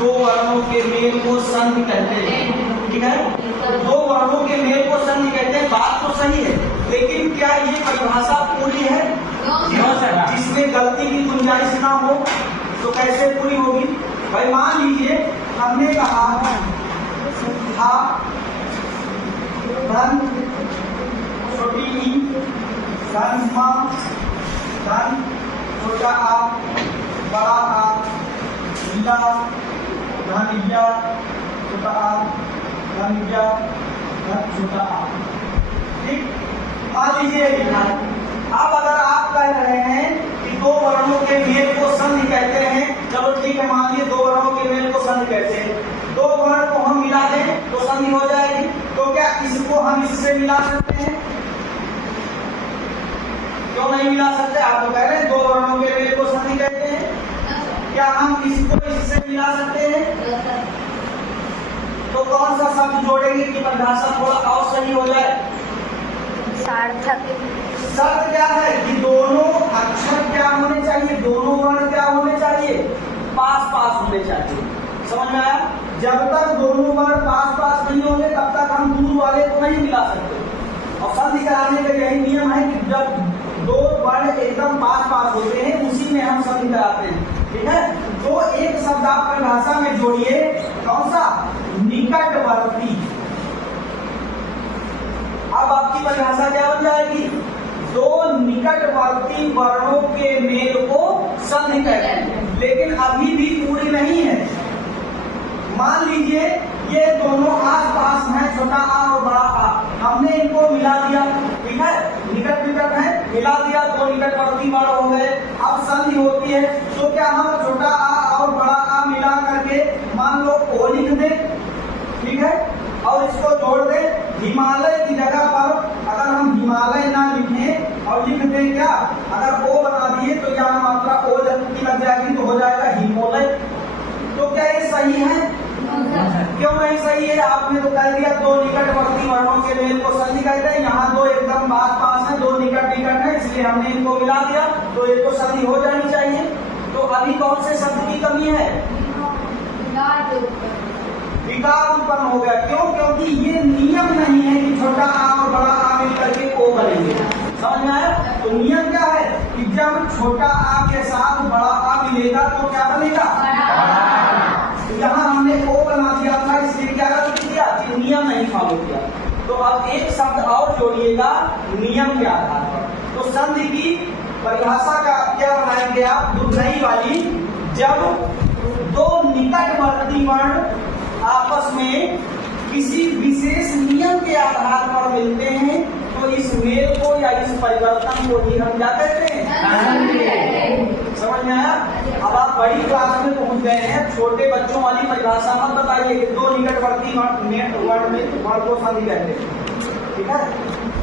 दो वर्णों के मेल को संधि कहते हैं। ठीक है, दो वर्णों के मेल को संधि कहते हैं। बात तो सही है, लेकिन क्या ये परिभाषा पूरी है? जिसमें गलती की गुंजाइश ना हो तो कैसे पूरी होगी? भाई मान लीजिए हमने कहा था धन छोटी ई, धन मां, धन छोटा आ, बड़ा आ, नीला, धन या, छोटा आ, धन या, धन छोटा आ। ठीक, मान लीजिए लिखा। अब अगर आप कह रहे हैं कि दो वर्णों के मेल को संधि कहते हैं, चलो ठीक है, मान लीजिए दो वर्णों के मेल को संधि कहते हैं, दो वर्ण को हम मिला दें तो संधि हो जाएगी। तो क्या इसको हम इससे मिला सकते हैं? क्यों नहीं मिला सकते? आप तो कह रहे हैं दो वर्णों के मेल को संधि कहते हैं, क्या हम इसको इससे मिला सकते हैं? तो कौन सा शब्द जोड़ेंगे कि परिभाषा थोड़ा और सही हो जाए? सार्थक। शर्त क्या है कि दोनों अक्षर क्या होने चाहिए, दोनों वर्ण क्या होने चाहिए? पास पास होने चाहिए। समझ में आया? जब तक दोनों वर्ण पास पास नहीं होंगे तब तक हम दूर वाले को नहीं मिला सकते। और संधि कराने का यही नियम है कि जब दो वर्ण एकदम पास पास होते हैं उसी में हम संधि कराते हैं। ठीक है, तो एक शब्द आप परिभाषा में जोड़िए, कौन सा? निकटवर्ती। अब आपकी परिभाषा क्या बन जाएगी? दो निकटवर्ती वर्णों के मेल को संधि कहते हैं। लेकिन अभी भी पूरी नहीं है। मान लीजिए ये दोनों आस पास हैं, छोटा आ और बड़ा आ, हमने इनको मिला दिया। ठीक है, निकट निकट है, मिला दिया, दो निकटवर्ती वर्ण हो गए। अब संधि होती है तो क्या हम छोटा आ और बड़ा आ मिला करके मान लो ओ लिख दें? ठीक है, और इसको जोड़ दें। हिमालय की जगह पर अगर हम हिमालय ना लिखें और लिख दें क्या, अगर ओ बना दिए तो यहाँ मात्रा ओ की लग जाएगी तो हो जाएगा हिमोलय। तो क्या ये सही है? क्यों नहीं सही है? आपने तो कह दिया दो निकटवर्ती वर्णों के मेल को संधि कहते हैं, यहाँ दो एकदम पास पास है, दो निकट निकट है, इसलिए हमने इनको मिला दिया तो एक तो संधि हो जानी चाहिए। तो अभी कौन से शब्द की कमी है? विकार उत्पन्न हो गया। क्यों? क्योंकि ये नियम नहीं है कि छोटा आ और बड़ा आ मिलकर के ओ बनेंगे। समझ में आया? तो नियम क्या है कि जब छोटा आ के साथ बड़ा आ मिलेगा तो क्या बनेगा? तो यहाँ हमने ओ बना दिया था, इसलिए क्या गलती किया कि नियम नहीं फॉलो किया। तो अब एक शब्द और जोड़िएगा नियम के आधार पर। तो संधि की परिभाषा का क्या बनाएंगे आप? नई वाली, जब दो निकटवर्ती वर्ण आपस में किसी विशेष नियम के आधार पर मिलते हैं तो इस मेल को या इस परिवर्तन को ही हम क्या कहते हैं? समझ में आया? अब आप बड़ी क्लास में पहुंच गए हैं, छोटे बच्चों वाली परिभाषा मत बताइए कि दो निकटवर्ती वर्ण को संधि कहते हैं। ठीक है,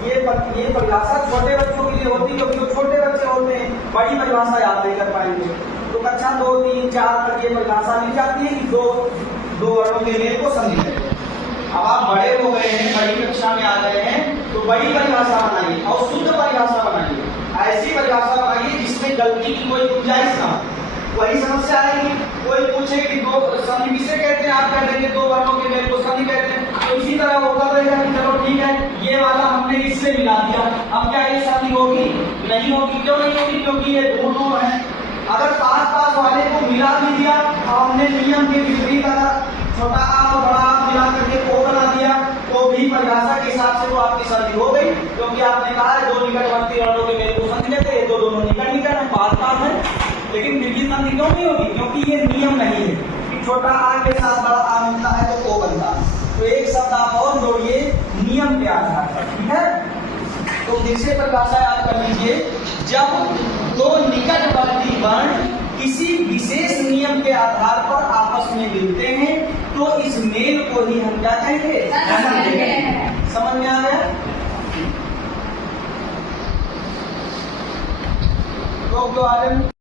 ये परिभाषा छोटे बच्चों के लिए होती है क्योंकि वो छोटे बच्चे होते हैं, बड़ी परिभाषा याद नहीं कर पाएंगे। तो कक्षा 2, 3, 4 तक ये परिभाषा मिल जाती है कि दो वर्णों के मेल को संधि कहते हैं। अब आप बड़े हो गए हैं, बड़ी कक्षा में आ गए हैं, तो बड़ी परिभाषा बनाइए और शुद्ध परिभाषा बनाइए। ऐसी परिभाषा बनाइए जिसमें गलती की कोई गुंजाइश ना हो। वही समस्या आएगी, कोई पूछे कि दो संधि किसे कहते हैं, आप कह देंगे दो वर्णों के मेल को संधि कहते हैं। तो इसी तरह होता रहेगा कि चलो ठीक है, ये वाला हमने इससे मिला दिया, अब क्या ये संधि होगी? नहीं होगी। क्यों नहीं होगी? क्योंकि ये दूर है। अगर पास पास वाले को मिला भी दिया और हमने नियम के विपरीत अगर छोटा आ और बड़ा आ मिला करके ओ बना दिया तो भी परिभाषा के हिसाब से तो आपकी संधि हो गई, क्योंकि आपने कहा है दो निकटवर्ती वर्णों के मेल को संधि कहते हैं, दोनों निकट निकट है, पास पास है। लेकिन फिर संधि क्यों नहीं होगी? क्योंकि ये नियम नहीं है कि छोटा आ के साथ बड़ा आ मिलता है तो ओ बनता है। तो एक शब्द आप और जोड़िए नियम के आधार पर। ठीक है, तो फिर से परिभाषा याद कर लीजिए, जब दो निकटवर्ती वर्ण किसी विशेष नियम के आधार पर आपस में मिलते हैं तो इस मेल को ही हम क्या कहेंगे? समझ में आ गया? तो आगे